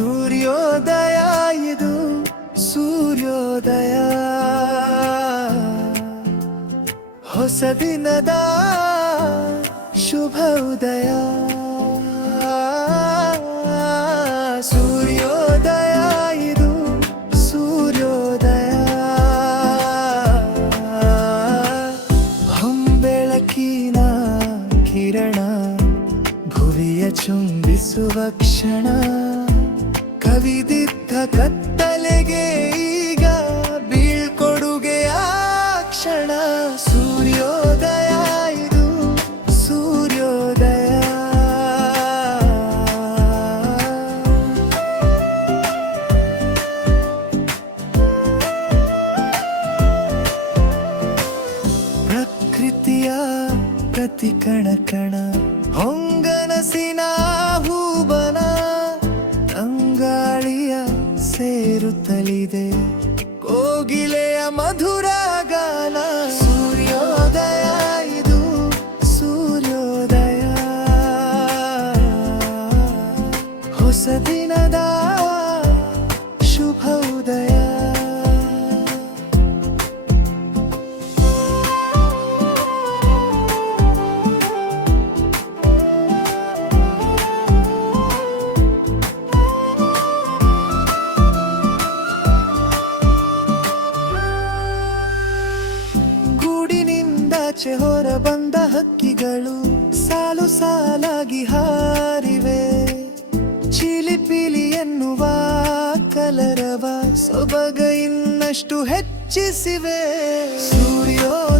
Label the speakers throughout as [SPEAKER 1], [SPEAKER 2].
[SPEAKER 1] ಸೂರ್ಯೋದಯ ಇದು ಸೂರ್ಯೋದಯ. ಹೊಸ ದಿನದ ಶುಭ ಉದಯ. ಸೂರ್ಯೋದಯ ಇದು ಸೂರ್ಯೋದಯ. ಹೊಂಬೆಳಕಿನ ಕಿರಣ ಭುವಿಯ ಚುಂಬಿಸುವ ಕ್ಷಣ. ಕವಿದಿದ್ದ ಕತ್ತಲೆಗೆ ಈಗ ಬೀಳ್ಕೊಡುಗೆಯ ಕ್ಷಣ. ಸೂರ್ಯೋದಯ ಇದು ಸೂರ್ಯೋದಯ. ಪ್ರಕೃತಿಯ ಪ್ರತಿ ಕಣ ಕಣ ಹೊಂಗನಸಿನ ಹೂಬನ ಸೇರುತ್ತಲಿದೆ ಕೋಗಿಲೆಯ ಮಧುರ ಗಾನ. ಸೂರ್ಯೋದಯ ಇದು ಸೂರ್ಯೋದಯ. ಹೊಸ ದಿನದ ಗೂಡಿನಿಂದಾಚೆ ಹೊರ ಬಂದ ಹಕ್ಕಿಗಳು ಸಾಲು ಸಾಲಾಗಿ ಹಾರಿವೆ. ಚಿಲಿಪಿಲಿ ಎನ್ನುವ ಕಲರವ ಸೊಬಗ ಇನ್ನಷ್ಟು ಹೆಚ್ಚಿಸಿವೆ. ಸೂರ್ಯೋದಯ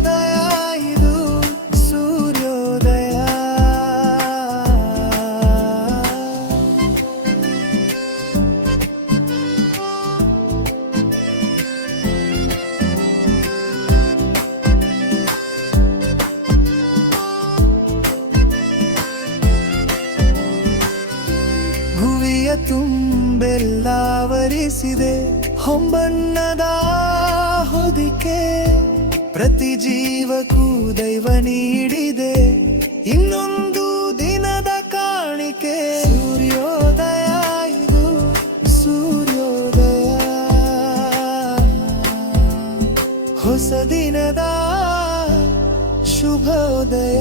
[SPEAKER 1] ತುಂಬೆಲ್ಲಾವರಿಸಿದೆ. ಹೊಂಬಣ್ಣದ ಹೊದಿಕೆ ಪ್ರತಿ ಜೀವಕ್ಕೂ ದೈವ ನೀಡಿದೆ. ಇನ್ನೊಂದು ದಿನದ ಕಾಣಿಕೆ. ಸೂರ್ಯೋದಯ ಇದು, ಸೂರ್ಯೋದಯ. ಹೊಸ ದಿನದ ಶುಭೋದಯ.